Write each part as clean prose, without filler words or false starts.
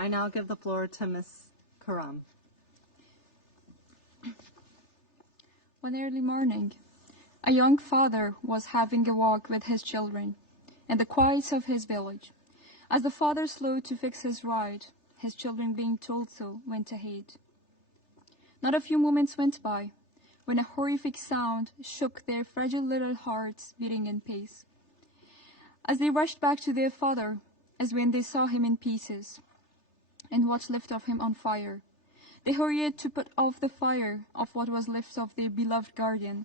I now give the floor to Ms. Karam. One early morning, a young father was having a walk with his children in the quiet of his village. As the father slowed to fix his ride, his children, being told so, went ahead. Not a few moments went by when a horrific sound shook their fragile little hearts beating in pace. As they rushed back to their father, as when they saw him in pieces and what's left of him on fire, they hurried to put off the fire of what was left of their beloved guardian,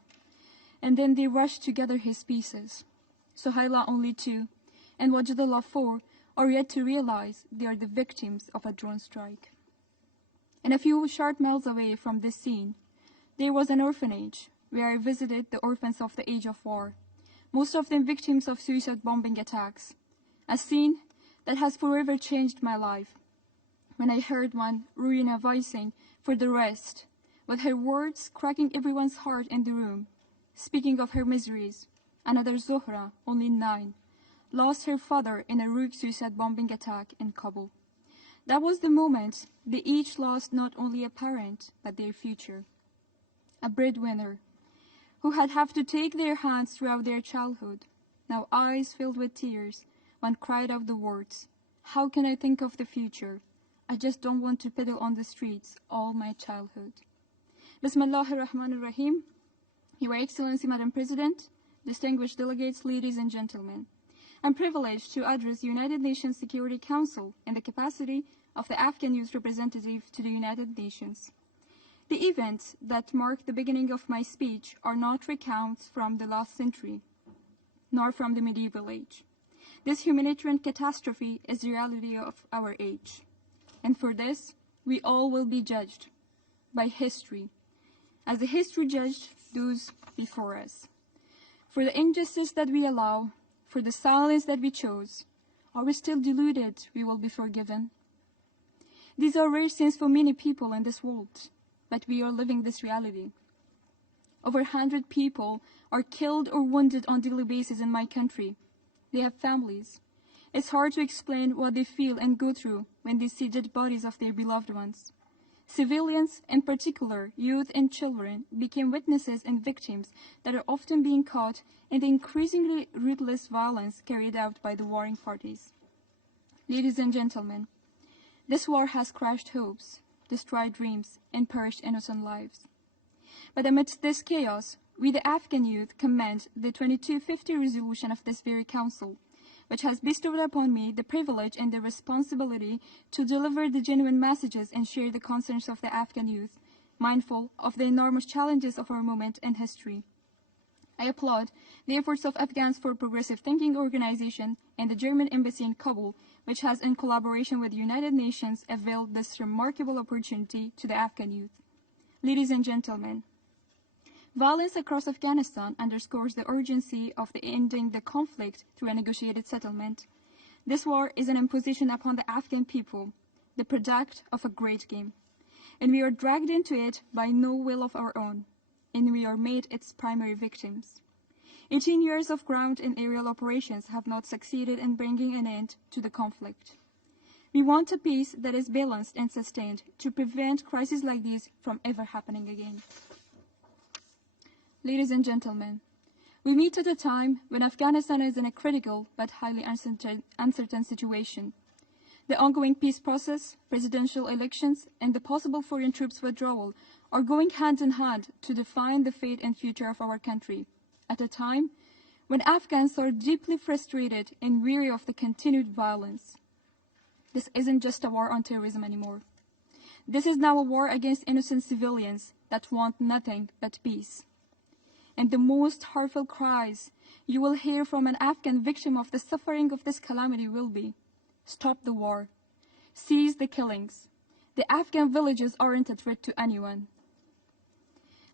and then they rushed to gather his pieces. Suhaila only two, and Wajidullah four, are yet to realize they are the victims of a drone strike. And a few short miles away from this scene, there was an orphanage where I visited the orphans of the age of war, most of them victims of suicide bombing attacks, a scene that has forever changed my life. When I heard one, Ruina, voicing for the rest, with her words cracking everyone's heart in the room, speaking of her miseries, another Zohra, only 9, lost her father in a rogue suicide bombing attack in Kabul. That was the moment they each lost not only a parent, but their future. A breadwinner, who had to take their hands throughout their childhood, now eyes filled with tears, one cried out the words, "How can I think of the future? I just don't want to pedal on the streets all my childhood." Bismillahir Rahmanir Rahim. Your Excellency, Madam President, distinguished delegates, ladies and gentlemen, I'm privileged to address the United Nations Security Council in the capacity of the Afghan Youth Representative to the United Nations. The events that mark the beginning of my speech are not recounts from the last century, nor from the medieval age. This humanitarian catastrophe is the reality of our age. And for this, we all will be judged by history, as the history judged those before us. For the injustice that we allow, for the silence that we chose, are we still deluded we will be forgiven? These are rare sins for many people in this world, but we are living this reality. Over 100 people are killed or wounded on a daily basis in my country. They have families. It's hard to explain what they feel and go through when they see dead bodies of their beloved ones. Civilians, in particular, youth and children, became witnesses and victims that are often being caught in the increasingly ruthless violence carried out by the warring parties. Ladies and gentlemen, this war has crushed hopes, destroyed dreams, and perished innocent lives. But amidst this chaos, we the Afghan youth commend the 2250 resolution of this very council, which has bestowed upon me the privilege and the responsibility to deliver the genuine messages and share the concerns of the Afghan youth, mindful of the enormous challenges of our moment in history. I applaud the efforts of Afghans for Progressive Thinking organization and the German embassy in Kabul, which has, in collaboration with the United Nations, availed this remarkable opportunity to the Afghan youth. Ladies and gentlemen, violence across Afghanistan underscores the urgency of ending the conflict through a negotiated settlement. This war is an imposition upon the Afghan people, the product of a great game, and we are dragged into it by no will of our own, and we are made its primary victims. 18 years of ground and aerial operations have not succeeded in bringing an end to the conflict. We want a peace that is balanced and sustained to prevent crises like these from ever happening again. Ladies and gentlemen, we meet at a time when Afghanistan is in a critical but highly uncertain situation. The ongoing peace process, presidential elections, and the possible foreign troops withdrawal are going hand in hand to define the fate and future of our country, at a time when Afghans are deeply frustrated and weary of the continued violence. This isn't just a war on terrorism anymore. This is now a war against innocent civilians that want nothing but peace. And the most heartfelt cries you will hear from an Afghan victim of the suffering of this calamity will be, "Stop the war. Cease the killings. The Afghan villages aren't a threat to anyone."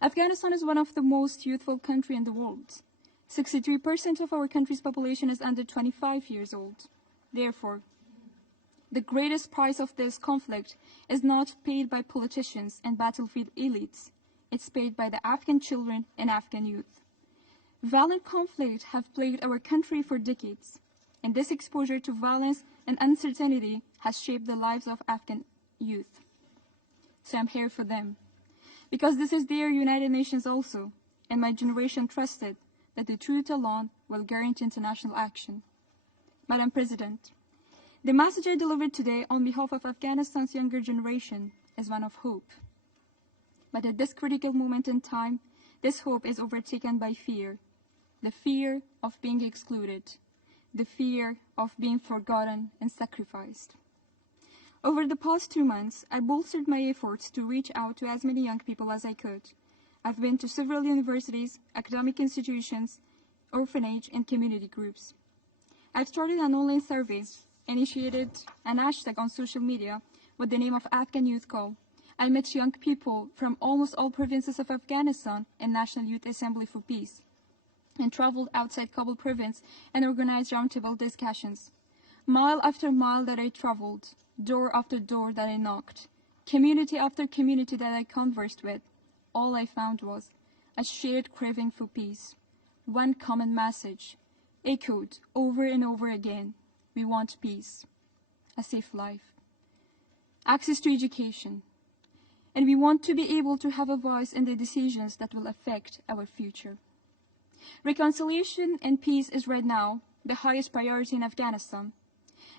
Afghanistan is one of the most youthful countries in the world. 63% of our country's population is under 25 years old. Therefore, the greatest price of this conflict is not paid by politicians and battlefield elites. It's paid by the Afghan children and Afghan youth. Violent conflict have plagued our country for decades. and this exposure to violence and uncertainty has shaped the lives of Afghan youth. So I'm here for them, because this is their United Nations also, and my generation trusted that the truth alone will guarantee international action. Madam President, the message I delivered today on behalf of Afghanistan's younger generation is one of hope. But at this critical moment in time, this hope is overtaken by fear. The fear of being excluded, the fear of being forgotten and sacrificed. Over the past 2 months, I bolstered my efforts to reach out to as many young people as I could. I've been to several universities, academic institutions, orphanage, and community groups. I've started an online survey, initiated an hashtag on social media with the name of Afghan Youth Call. I met young people from almost all provinces of Afghanistan in National Youth Assembly for Peace, and traveled outside Kabul province and organized roundtable discussions. Mile after mile that I traveled, door after door that I knocked, community after community that I conversed with, all I found was a shared craving for peace. One common message, echoed over and over again: we want peace, a safe life, access to education, and we want to be able to have a voice in the decisions that will affect our future. Reconciliation and peace is right now the highest priority in Afghanistan,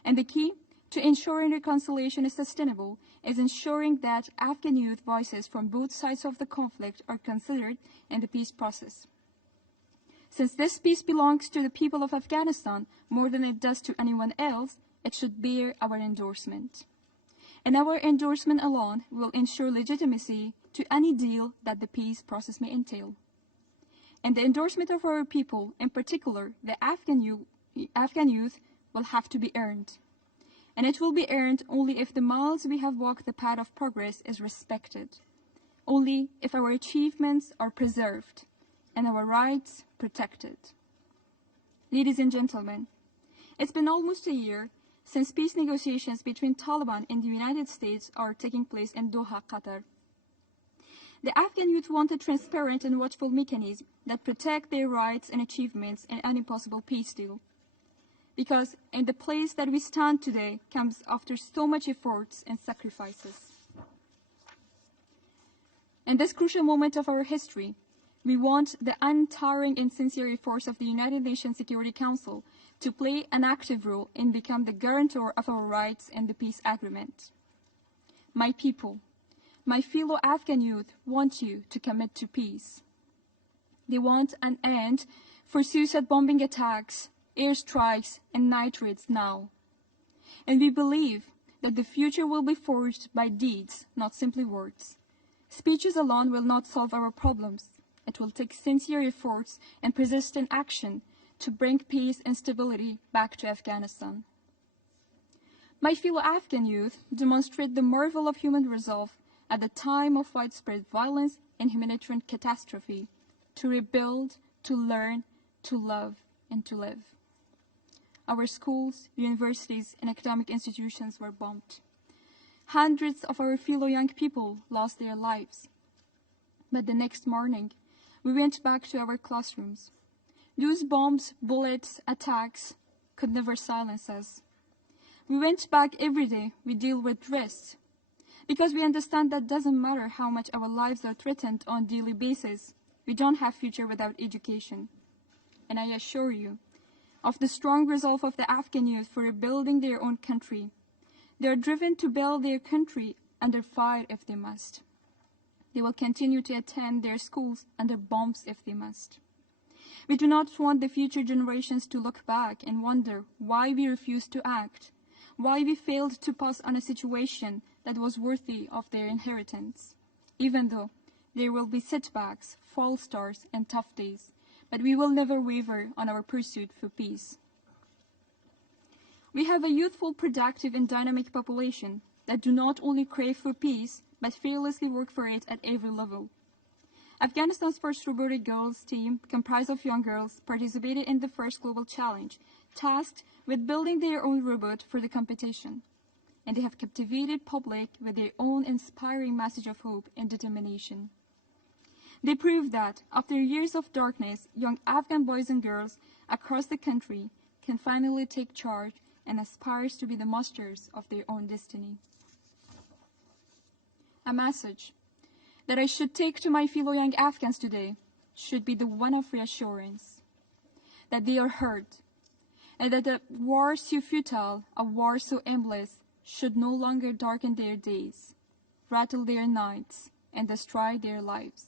and the key to ensuring reconciliation is sustainable is ensuring that Afghan youth voices from both sides of the conflict are considered in the peace process. Since this peace belongs to the people of Afghanistan more than it does to anyone else, it should bear our endorsement. And our endorsement alone will ensure legitimacy to any deal that the peace process may entail. And the endorsement of our people, in particular the Afghan youth, will have to be earned. And it will be earned only if the miles we have walked the path of progress is respected, only if our achievements are preserved and our rights protected. Ladies and gentlemen, it's been almost a year since peace negotiations between Taliban and the United States are taking place in Doha, Qatar. The Afghan youth want a transparent and watchful mechanism that protect their rights and achievements in any possible peace deal. Because in the place that we stand today comes after so much efforts and sacrifices. In this crucial moment of our history, we want the untiring and sincere efforts of the United Nations Security Council to play an active role in becoming the guarantor of our rights in the peace agreement. My people, my fellow Afghan youth want you to commit to peace. They want an end for suicide bombing attacks, airstrikes, and night raids now. And we believe that the future will be forged by deeds, not simply words. Speeches alone will not solve our problems. It will take sincere efforts and persistent action to bring peace and stability back to Afghanistan. My fellow Afghan youth demonstrate the marvel of human resolve at the time of widespread violence and humanitarian catastrophe to rebuild, to learn, to love, and to live. Our schools, universities, and academic institutions were bombed. Hundreds of our fellow young people lost their lives. But the next morning, we went back to our classrooms. Those bombs, bullets, attacks could never silence us. We went back every day. We deal with risks. Because we understand that doesn't matter how much our lives are threatened on a daily basis, we don't have future without education. And I assure you of the strong resolve of the Afghan youth for rebuilding their own country. They are driven to build their country under fire if they must. They will continue to attend their schools under bombs if they must. We do not want the future generations to look back and wonder why we refused to act, why we failed to pass on a situation that was worthy of their inheritance. Even though there will be setbacks, false starts, and tough days, but we will never waver on our pursuit for peace. We have a youthful, productive, and dynamic population that do not only crave for peace, but fearlessly work for it at every level. Afghanistan's first robotic girls team, comprised of young girls, participated in the first global challenge, tasked with building their own robot for the competition. And they have captivated public with their own inspiring message of hope and determination. They proved that, after years of darkness, young Afghan boys and girls across the country can finally take charge and aspires to be the masters of their own destiny. A message that I should take to my fellow young Afghans today should be the one of reassurance, that they are heard, and that a war so futile, a war so aimless, should no longer darken their days, rattle their nights, and destroy their lives.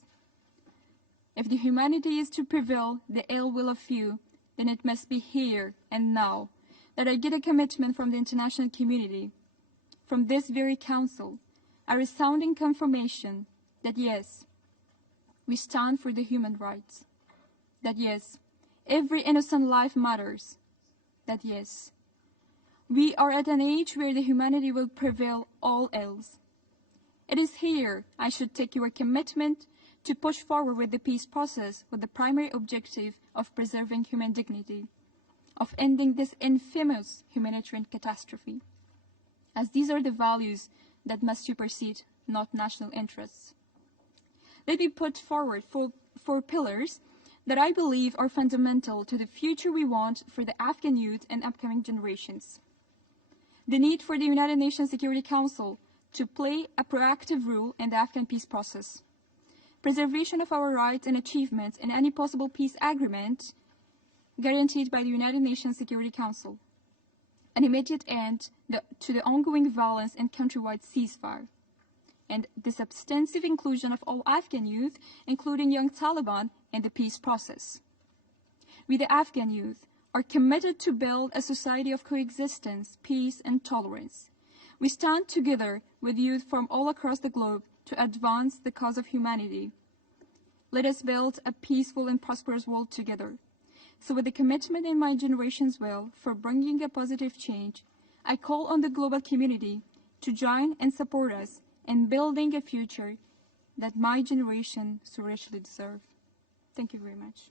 If the humanity is to prevail the ill will of few, then it must be here and now that I get a commitment from the international community, from this very council, a resounding confirmation that yes, we stand for the human rights, that yes, every innocent life matters, that yes, we are at an age where the humanity will prevail all else. It is here I should take your commitment to push forward with the peace process with the primary objective of preserving human dignity, of ending this infamous humanitarian catastrophe, as these are the values that must supersede, not national interests. Let me put forward four pillars that I believe are fundamental to the future we want for the Afghan youth and upcoming generations. The need for the United Nations Security Council to play a proactive role in the Afghan peace process, preservation of our rights and achievements in any possible peace agreement guaranteed by the United Nations Security Council, an immediate end to the ongoing violence and countrywide ceasefire, and the substantive inclusion of all Afghan youth, including young Taliban, in the peace process. We, the Afghan youth, are committed to build a society of coexistence, peace, and tolerance. We stand together with youth from all across the globe to advance the cause of humanity. Let us build a peaceful and prosperous world together. So with the commitment in my generation's will for bringing a positive change, I call on the global community to join and support us in building a future that my generation so richly deserves. Thank you very much.